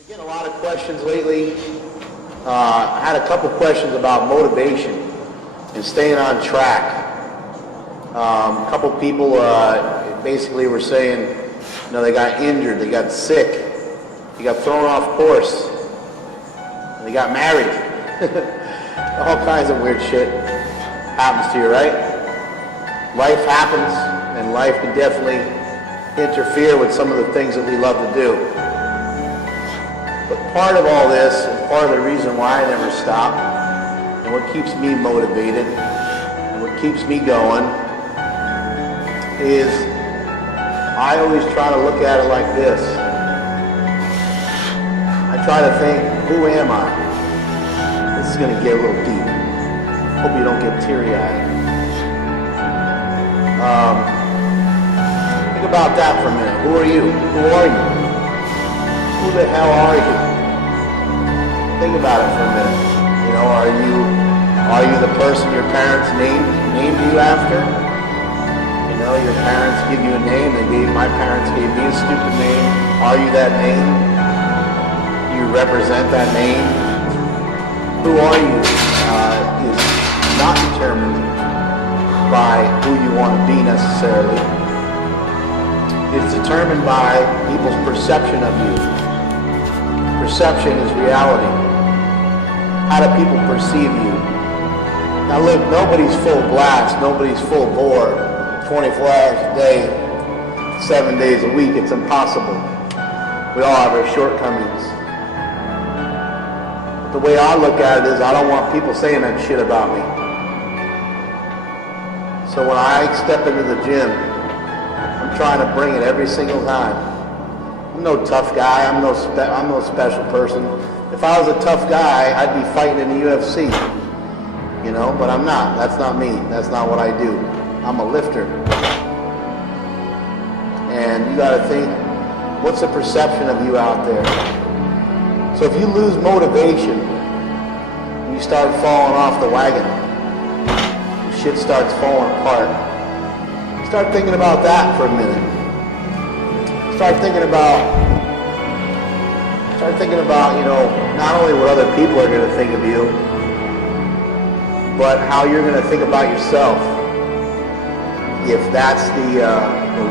We're getting a lot of questions lately. I had a couple questions about motivation and staying on track. A couple people basically were saying, you know, they got injured, they got sick, they got thrown off course, they got married. All kinds of weird shit happens to you, right? Life happens, and life can definitely interfere with some of the things that we love to do. But part of all this, and part of the reason why I never stop, and what keeps me motivated, and what keeps me going, is I always try to look at it like this. I try to think, who am I? This is going to get a little deep. Hope you don't get teary-eyed. Think about that for a minute. Who are you? Who are you? Who the hell are you? Think about it for a minute. You know, are you the person your parents named you after? You know, your parents give you a name. My parents gave me a stupid name. Are you that name? You represent that name. Who are you is not determined by who you want to be necessarily. It's determined by people's perception of you. Perception is reality. How do people perceive you? Now look, nobody's full blast, nobody's full bore, 24 hours a day, 7 days a week. It's impossible. We all have our shortcomings. The way I look at it is I don't want people saying that shit about me. So when I step into the gym, I'm trying to bring it every single time. I'm no tough guy. I'm no special person. If I was a tough guy, I'd be fighting in the UFC. You know, but I'm not. That's not me. That's not what I do. I'm a lifter. And you got to think, what's the perception of you out there? So if you lose motivation, you start falling off the wagon, shit starts falling apart. Start thinking about that for a minute. Start thinking about, you know, not only what other people are going to think of you, but how you're going to think about yourself. If that's the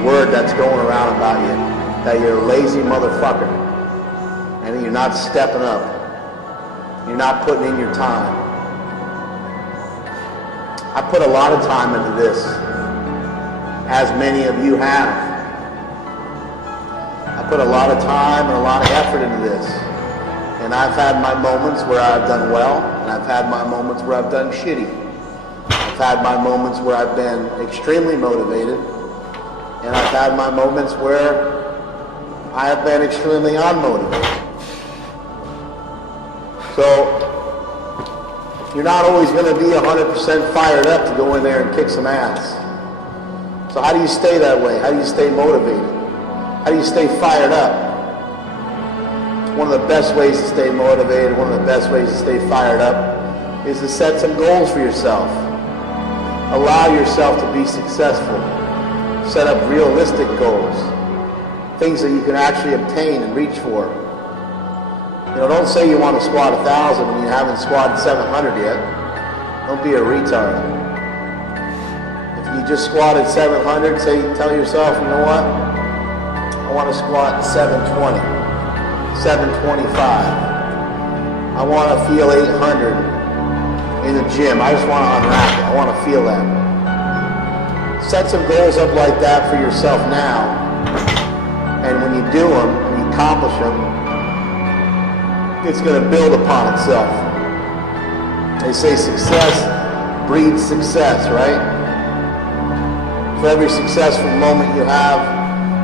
word that's going around about you, that you're a lazy motherfucker, and that you're not stepping up, you're not putting in your time. I put a lot of time into this, as many of you have. I put a lot of time and a lot of effort into this. And I've had my moments where I've done well, and I've had my moments where I've done shitty. I've had my moments where I've been extremely motivated, and I've had my moments where I have been extremely unmotivated. So, you're not always going to be 100% fired up to go in there and kick some ass. So how do you stay that way? How do you stay motivated? How do you stay fired up? One of the best ways to stay motivated, one of the best ways to stay fired up is to set some goals for yourself. Allow yourself to be successful. Set up realistic goals. Things that you can actually obtain and reach for. You know, don't say you want to squat 1,000 when you haven't squatted 700 yet. Don't be a retard. If you just squatted 700, tell yourself, you know what? I want to squat 720, 725. I want to feel 800 in the gym. I just want to unwrap it. I want to feel that. Set some goals up like that for yourself now. And when you do them, when you accomplish them, it's going to build upon itself. They say success breeds success, right? For every successful moment you have,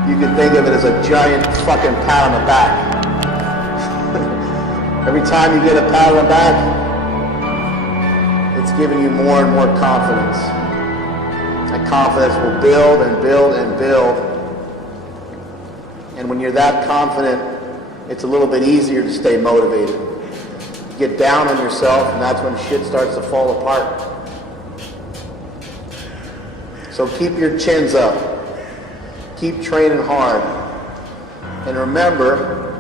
you can think of it as a giant fucking pat on the back. Every time you get a pat on the back, it's giving you more and more confidence. That confidence will build and build and build. And when you're that confident, it's a little bit easier to stay motivated. You get down on yourself, and that's when shit starts to fall apart. So keep your chins up. Keep training hard. And remember,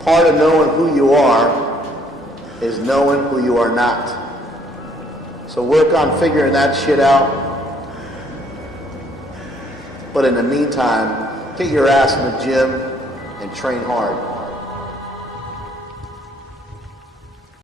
Part of knowing who you are is knowing who you are not. So work on figuring that shit out. But in the meantime, get your ass in the gym and train hard.